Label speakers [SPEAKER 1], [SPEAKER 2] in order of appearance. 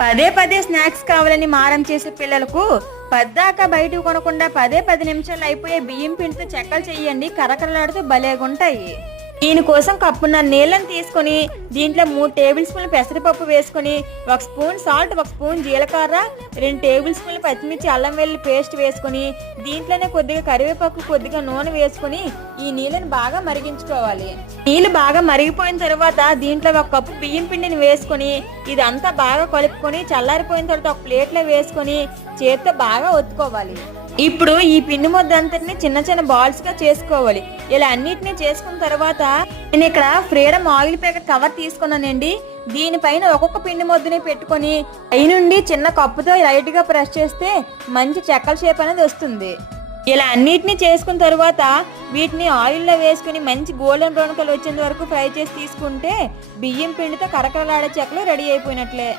[SPEAKER 1] పదే పదే స్నాక్స్ కావాలని మారం చేసే పిల్లలకు పద్దాక బయట కొనకుండా పదే పది నిమిషాలు అయిపోయే బియ్యం పిండితో చెక్కలు చేయండి కరకరలాడుతూ భలేగుంటాయి. దీనికోసం కప్పున్న నీళ్ళని తీసుకొని దీంట్లో మూడు టేబుల్ స్పూన్ల పెసరపప్పు వేసుకొని ఒక స్పూన్ సాల్ట్ ఒక స్పూన్ జీలకర్ర రెండు టేబుల్ స్పూన్లు పచ్చిమిర్చి అల్లం వెల్లి పేస్ట్ వేసుకొని దీంట్లోనే కొద్దిగా కరివేపాకు కొద్దిగా నూనె వేసుకొని ఈ నీళ్ళని బాగా మరిగించుకోవాలి. నీళ్ళు బాగా మరిగిపోయిన తర్వాత దీంట్లో ఒక కప్పు బియ్యం పిండిని వేసుకొని ఇదంతా బాగా కలుపుకొని చల్లారిపోయిన తర్వాత ఒక ప్లేట్లో వేసుకొని చేత్తో బాగా ఒత్తుకోవాలి. ఇప్పుడు ఈ పిండి ముద్ద అంతటిని చిన్న చిన్న బాల్స్గా చేసుకోవాలి. ఇలా అన్నిటిని చేసుకున్న తర్వాత నేను ఇక్కడ ఫ్రీడమ్ ఆయిల్ ప్యాకెట్ కవర్ తీసుకున్నానండి. దీనిపైన ఒక్కొక్క పిండి ముద్దని పెట్టుకొని పైనుండి చిన్న కప్పుతో లైట్గా ప్రెస్ చేస్తే మంచి చెక్కల షేప్ అనేది వస్తుంది. ఇలా అన్నిటిని చేసుకున్న తర్వాత వీటిని ఆయిల్లో వేసుకుని మంచి గోల్డెన్ బ్రౌన్ కలర్ వచ్చేంత వరకు ఫ్రై చేసి తీసుకుంటే బియ్యం పిండితో కరకరలాడే చెక్కలు రెడీ అయిపోయినట్లే.